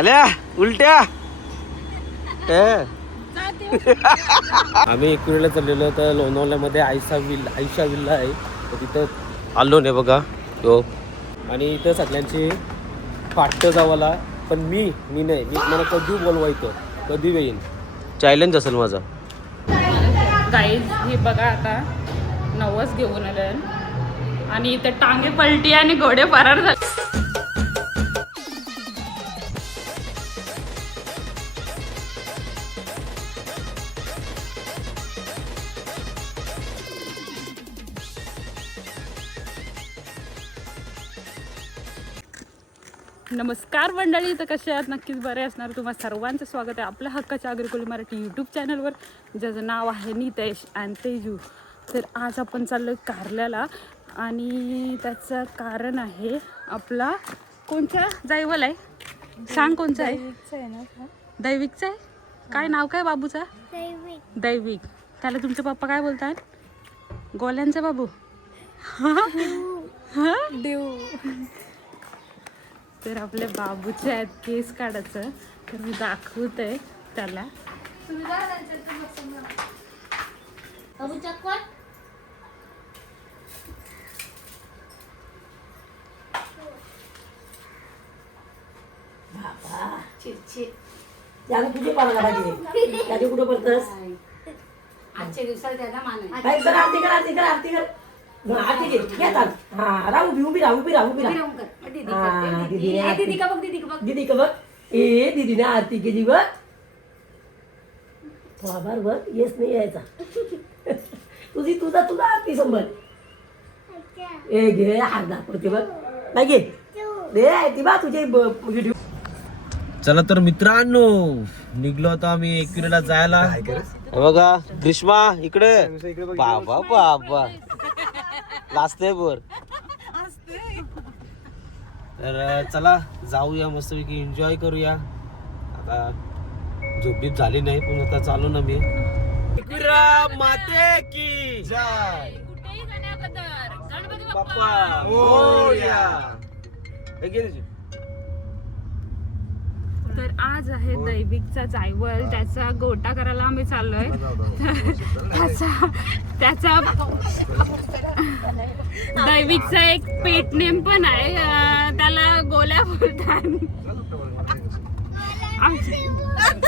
झाल्या उलट्या. आम्ही एकविरेला चाललेलो तर लोणावल्यामध्ये आयशा विल्ला आहे, तर तिथं आलो नाही बघा तो. आणि इथं सगळ्यांची फाटतं जावाला, पण मी नाही, मी मला कधी बोलवायचं कधी येईन, चॅलेंज असेल माझा. गाईज ही बघा आता नवस घेऊन आले आणि इथे टांगे पलटी आणि घोडे फरार झाले. नमस्कार मंडळी, तर कसे आहात? नक्कीच बरे असणार. तुम्हा सर्वांचं स्वागत आहे आपल्या हक्काच्या अग्रिकोली मराठी यूट्यूब चॅनलवर, ज्याचं नाव आहे नितेश आणि तेजू. तर आज आपण चाललो कारल्याला आणि त्याचं कारण आहे आपला कोणत्या जायवल आहे, सांग कोणचा आहे? दैविकचा आहे. काय नाव काय बाबूचा? दैविक. त्याला तुमचे पप्पा काय बोलतात? गोल्यांचा बाबू. देव. तर आपल्या बाबूच्या आहेत केस काढायचं, तर मी दाखवते त्याला. तुझे पाला पाहिजे त्याची कुठं पडतस आजच्या दिवसाला त्याला मान आहे. आरती कर आरती कर आरती कर आरती कर आरती घे घेतात. हा राहू उभी राहू उभी राहू उभी राहू राहून कर. दीदी कर. दीदी का बघ, दीदी का बघ. दीदी का बघ. ए दीदीने आरती केली बघ. बाबर बघ येस नाही यायचा. तुझा आरती संभल. ए घे हात दाखवते बघ. नाही घे दे ती बा तुझे व्हिडिओ. चला तर मित्रांनो, निघलो आता आम्ही एकविरेला जायला. बघा ग्रीष्मा इकडे. बाबा बाबा लाजते बर. तर चला जाऊया, मस्तपैकी एन्जॉय करूया. आता झोपीत झाली नाही, पण आता चालू ना मी. एकविरा माते की जय. बाप्पा मोरया. तर आज आहे दैविकचा जायवल, त्याचा गोटा करायला आम्ही चाललोय. त्याचा दैविकचा एक पेट नेम पण आहे, त्याला गोल्या बोलतात.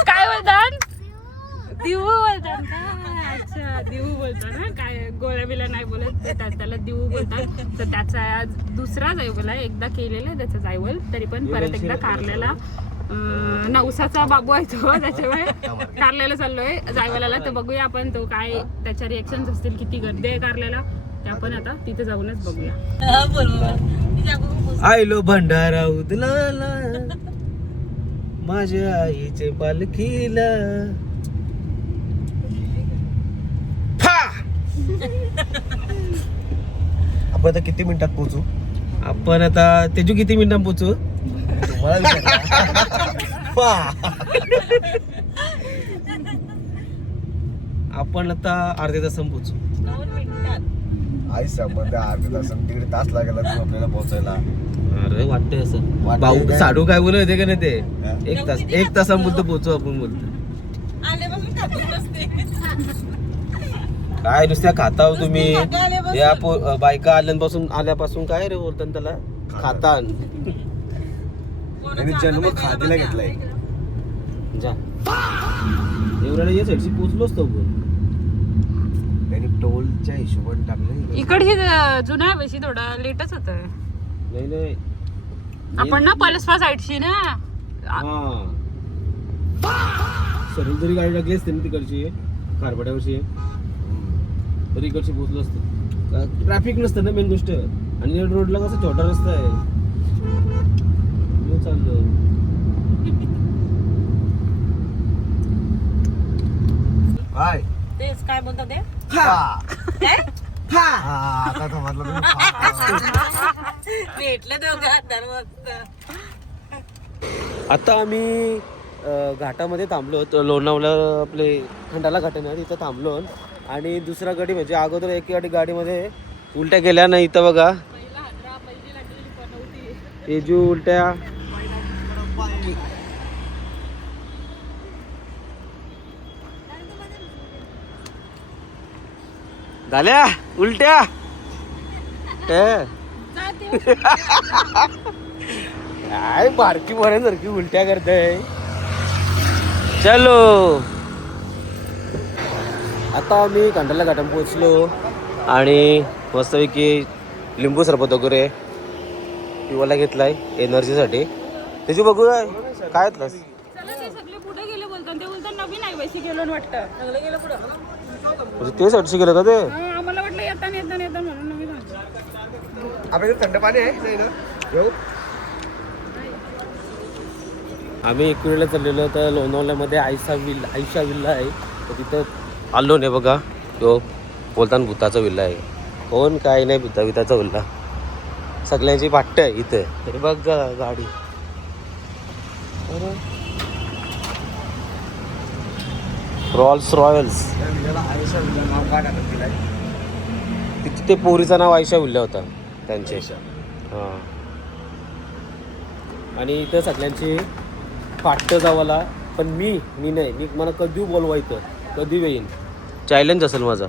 काय बोलतात? दिवू बोलतात का? अच्छा दिवू बोलतात ना, काय गोळ्या बिल्या नाही बोलत, त्याला दिवू बोलतात. तर त्याचा दुसरा जायवल आहे, एकदा केलेला आहे त्याचा जायवल, तरी पण परत एकदा कारल्याला. नवसाचा बाबू आहे तो, त्याच्यामुळे कारल्याला चाललोय जायवलाला. तर बघूया आपण तो काय त्याच्या रिएक्शन असतील, किती गर्दी आहे कारल्याला, ते आपण आता तिथे जाऊनच बघूया. आयलो भंडारा उदलाला माझ्या आईचे पालखीला. आपण आता किती मिनिटात पोहोचू? आपण आता तेजू किती मिनिटात पोहोचू? आपण आता अर्ध्या तासात पोहोचू. आई संबंध अर्ध्या तास, दीड तास लागेल आपल्याला पोहोचायला. अरे वाटतंय असं. भाऊ साडू काय बोलत होते का नाही ते? एक तासापुरतं पोहोचू आपण बोलतो. काय नुसत्या खाता हो तुम्ही या बायका आल्यापासून काय रे बोलतात त्याला? खातान. त्यांनी जन्म खादीला घेतलाय. जा एवढ्या या साईडशी पोचलो असतो. त्यांनी टोलच्या हिशोबाने टाकले. इकडे जुना पैसे थोडा लेटच होत. नाही आपण ना पलसपा साईडशी ना सरळ जरी गाडी लागली असते ना तिकडची खारपाड्यावरची, तरी इकडची पोचलो असतो. ट्रॅफिक नसतं ना मेन गोष्ट. आणि रोडला कसं छोटा रस्ता आहे. चाललो हाय तेच काय बोलतात ते. आता तो म्हटलं भेटलं दोघं. आता आम्ही घाटामध्ये थांबलो, लोणावळा आपले खंडाला घाट आहे ना, तिथं थांबलो. आणि दुसरा गाडी म्हणजे अगोदर एक गाडीमध्ये उलट्या केल्या नाही. इथं बघा तेजू उलट्या झाल्या उलट्या हे. काय बारकी पोरांसारखी उलट्या करते. चलो आता आम्ही खंडाला घाटात पोहोचलो आणि मस्तपैकी लिंबू सरबत वगैरे पिवायला घेतलाय एनर्जीसाठी. त्याची बघू काय घेतलास. चला ते सगळे पुढे गेले बोलतात ते बोलतात नवीन आहे वैसे गेलो वाटतं सगळे गेलं पुढे म्हणजे तेच 800 गेलं का ते. आम्हाला वाटलं येता म्हणून नवीन आपल्याकडे थंड पाणी आहे येऊ. आम्ही एकविरेला चाललेलो तर लोणावल्यामध्ये आयशा विल्ला आहे. तर तिथं आलो नाही बघा. तो बोलताना भूताचा विल्ला आहे. कोण काय नाही भूताचा विल्ला. सगळ्यांची वाटत आहे इथे. तरी बघ गाडी रॉल्स रॉयल्स. तिथे ते पोरीचं नाव आयशा विल्ला होता त्यांचे. हां आणि इथं सगळ्यांची फाटतं जावाला. पण मी नाही मी मला कधी बोलवायचं कधी येईन. चॅलेंज असेल माझा.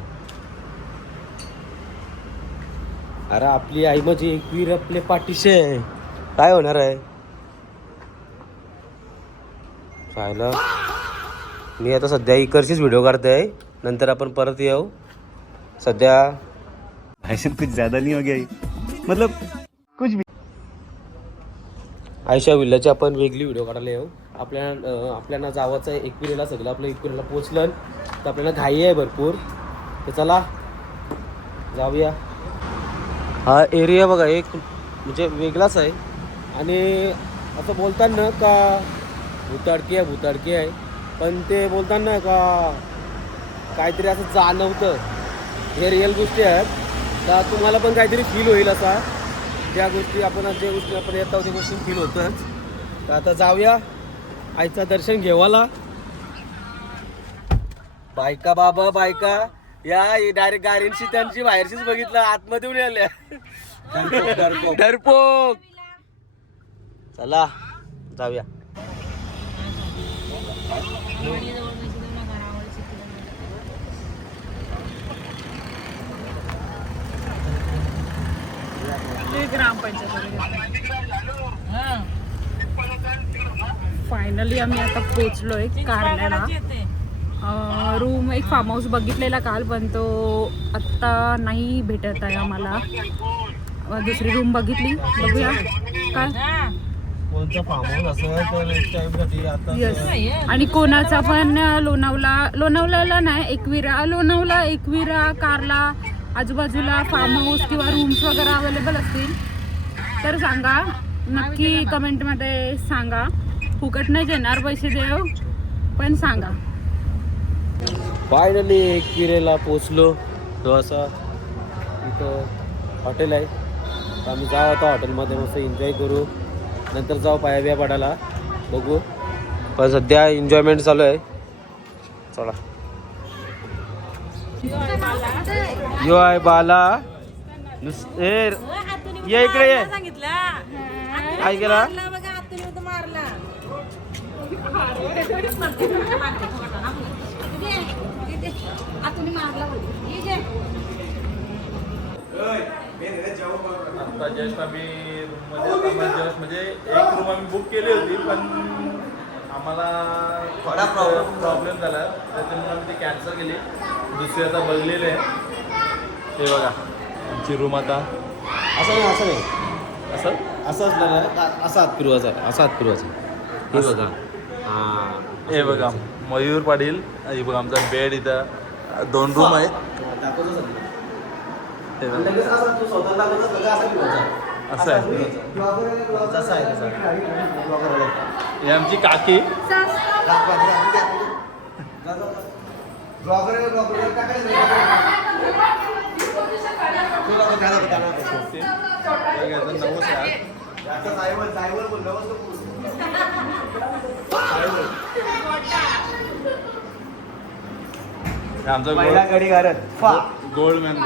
अरे आपली आई माझी एकवीर आपले पाठीशी आहे. काय होणार आहे. पाहिलं मी आता सध्या इकडचीच व्हिडिओ काढतोय. नंतर आपण परत येऊ. सध्या ऐसे कुछ ज्यादा नहीं हो गया मतलब कुछ भी. आयशा विल्लाची आपण वेगळी व्हिडिओ काढायला येऊ. आपल्याला जावाचं आहे एकविरेला. सगळं आपलं एकविरेला पोचलं तर आपल्याला घाई आहे भरपूर. तर चला जाऊया. हा एरिया बघा एक म्हणजे वेगळाच आहे. आणि असं बोलताना का भूताडकी आहे पण ते बोलताना का काहीतरी असं जाणवतं. हे रिअल गोष्टी आहेत. तर तुम्हाला पण काहीतरी फील होईल असा. ज्या गोष्टी आपण येत आहोत त्या गोष्टी फील होतच. तर आता जाऊया आईचं दर्शन घेवाला. बायका बाबा बायका या डायरेक्ट गाडींशी त्यांची बाहेरशीच बघितलं आतमध्ये उडी आल्या. डरपोक. चला जाऊया. फायनली आम्ही आता पोचलोय कारल्याला. रूम एक फार्म हाऊस बघितलेला काल पण तो आत्ता नाही भेटत आहे आम्हाला. दुसरी रूम बघितली बघूया काय कोणतं फार्म हाऊस असं. यस आणि कोणाचा पण लोणावळ्याला नाही एकविरा कारला आजूबाजूला फार्म हाऊस किंवा रूम्स वगैरे अवेलेबल असतील तर सांगा. नक्की कमेंटमध्ये सांगा. फुकट नाही देणार पैसे देव पण सांगा. फायनली एकविरेला पोचलो. तो असा इथं हॉटेल आहे. तर आम्ही जाऊ आता हॉटेलमध्ये मस्त एन्जॉय करू. नंतर जाऊ पाया पडायला बघू. पण सध्या एन्जॉयमेंट चालू आहे. चला यो आहे बाला ये इकडे ये. काय केला आता जस्ट आम्ही रूममध्ये जस्ट म्हणजे एक रूम आम्ही बुक केली होती पण आम्हाला थोडा प्रॉब्लेम झाला त्याच्यामुळे आम्ही ती कॅन्सल केली. दुसरी आता बघलेली आहे. ते बघा आमची रूम आता असं नाही असं असं असा हात फिरवायचा. हे बघा हां हे बघा मयूर पाटील. हे बघा आमचा बेड इथं 2 रूम आहेत. हे बघा. असं आहे. ही आमची काकी. आमचा गोल्डमॅन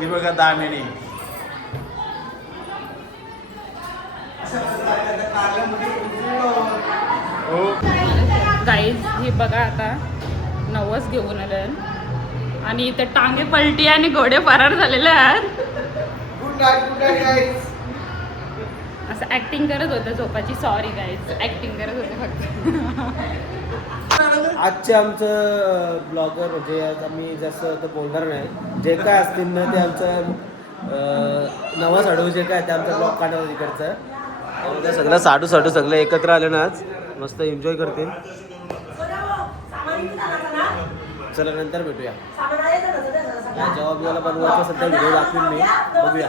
ही बघा दामिनी. गाईज हे बघा आता नवस घेऊन आले आणि इथे टांगे पलटी आणि घोडे फरार झालेले आहेत. असं ऍक्टिंग करत होतं झोपाची. सॉरी गाईज, ऍक्टिंग करत होते फक्त. आजचे आमचं ब्लॉगर म्हणजे आज आम्ही जसं तर बोलणार नाही, जे काय असतील ना ते आमचं नवा साडू जे काय ते आमचा ब्लॉग काढणार तिकडचं. सगळं साडू सगळं एकत्र आले ना आज मस्त एन्जॉय करतील. चला नंतर भेटूया. जेव्हा बिवाला बनवायचं असेल तर व्हिडिओ दाखवून मी बघूया.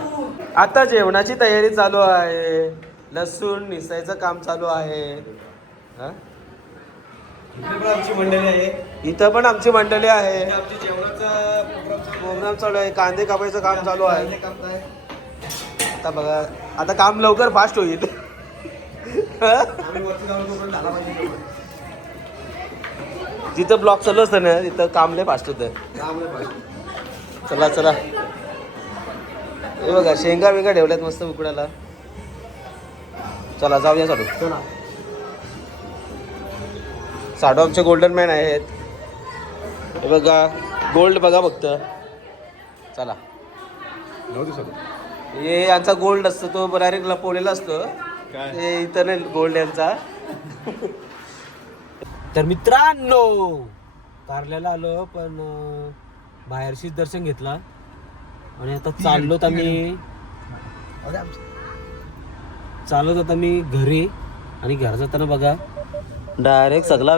आता जेवणाची तयारी चालू आहे. लसूण निसायचं काम चालू आहे. हा आमची मंडळी आहे. इथं पण आमची मंडळी आहे. आमची जेवणाचा प्रोग्राम चालू आहे. कांदे कापायचं काम चालू आहे. काम काय आता बघा, आता काम लवकर फास्ट होईल. आम्ही वरती जाऊन तोपर्यंत झाला पाहिजे. जिथं ब्लॉक चालू असतं ना तिथं काम लय फास्ट होतं. काम नाही पाहिजे. चला चला. हे बघा शेंगा बिंगा ठेवल्यात मस्त उकडायला. चला जाऊया साडू. चला. साडू आमचे गोल्डन मॅन आहेत. हे बघा गोल्ड बघा फक्त. चला. नव्हती सर. हे यांचा गोल्ड असतो तो डायरेक्ट लपवलेला असतो. काय? हे इथं नाही गोल्ड यांचा. तर मित्रांनो कारल्याला आलो पण बाहेरशीच दर्शन घेतला आणि आता चाललोत आम्ही आता मी घरी. आणि घर जाताना बघा डायरेक्ट सगळा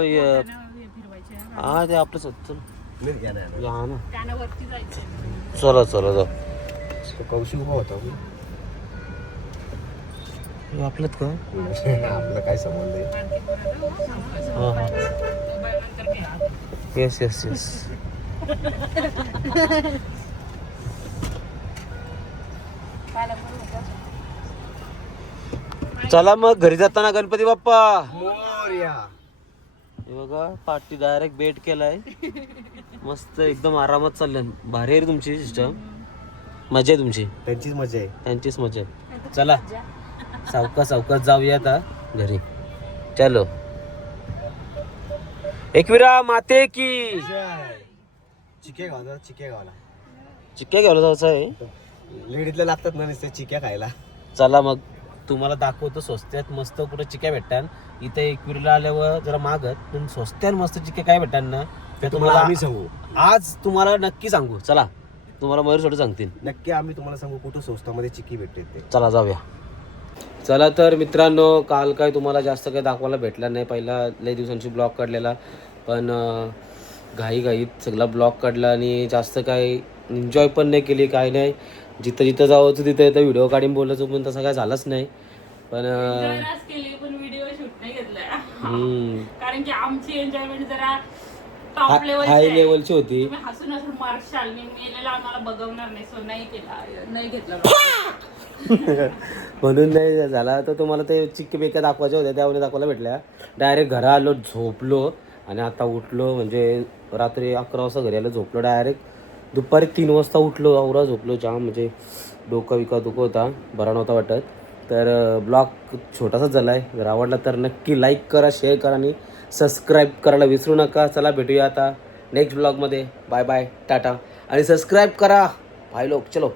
हा ते आपलं हा ना. चला चला जाऊ. कौशिक उभा होता. हे आपलंच का? आपला काय संबंध आहे. हां हां येस येस येस. चला मग घरी जाताना गणपती बाप्पा मोरया. हे बघा पार्टी डायरेक्ट बेट केलाय. मस्त एकदम आरामात चाललंय. भारी आहे रे तुमची सिस्टम. मजा आहे तुमची. त्यांचीच मजा आहे. त्यांचीच मजा आहे. चला सावकाश जाऊया आता घरी. चलो. एकविरा माते की चिके गावला. चिके गावला. चिक्क्या घ्यायला जायचं आहे. लेडीजला लागतात ना नुसते चिक्या खायला. चला मग तुम्हाला दाखवतो स्वस्त्यात मस्त कुठं चिक्या भेटतात. इथे एकविरीला आल्यावर जरा मागत पण स्वस्त्यात मस्त चिक्या काय भेटतात ना ते तुम्हाला आम्ही सांगू. आज तुम्हाला नक्की सांगू. चला तुम्हाला मयूर सोडून सांगतील. नक्की आम्ही तुम्हाला सांगू कुठं स्वस्तामध्ये चिक्की भेटते ते. चला जाऊया. चला तर मित्रांनो काल काय तुम्हाला जास्त काही दाखवायला भेटला नाही. पहिला लई दिवसांची ब्लॉग काढलेला पण घाईत सगळा ब्लॉग काढला आणि जास्त काय एन्जॉय पण नाही केली. काय नाही जिथं जावं तिथं व्हिडिओ काढून बोलायचं पण तसं काय झालंच नाही. पण व्हिडिओ शूट नाही घेतला कारण की आमची एन्जॉयमेंट जरा टॉप हाय लेवलची लेवलची होती. तुम्ही हसून मार्शाल मी मेलेला आम्हाला बघवणार नाही. सो नाही केला नाही घेतला. म्हणून नाही झाला. तर तुम्हाला ते चिक्की बेक्या दाखवायच्या होत्या त्यामुळे दाखवायला भेटल्या. डायरेक्ट घरा आलो झोपलो आणि आता उठलो म्हणजे रात्री 11 वाजता घरी आलो. झोपलो डायरेक्ट दुपारी 3 वाजता उठलो. आवरा झोपलो जाम म्हणजे डोका दुखत होता. बरा नव्हता वाटत. तर ब्लॉग छोटासाच झाला आहे. जर आवडला तर नक्की लाईक करा, शेअर करा आणि सबस्क्राईब करायला विसरू नका. चला भेटूया आता नेक्स्ट ब्लॉगमध्ये. बाय बाय टाटा आणि सबस्क्राईब करा भाई लोक. चलो.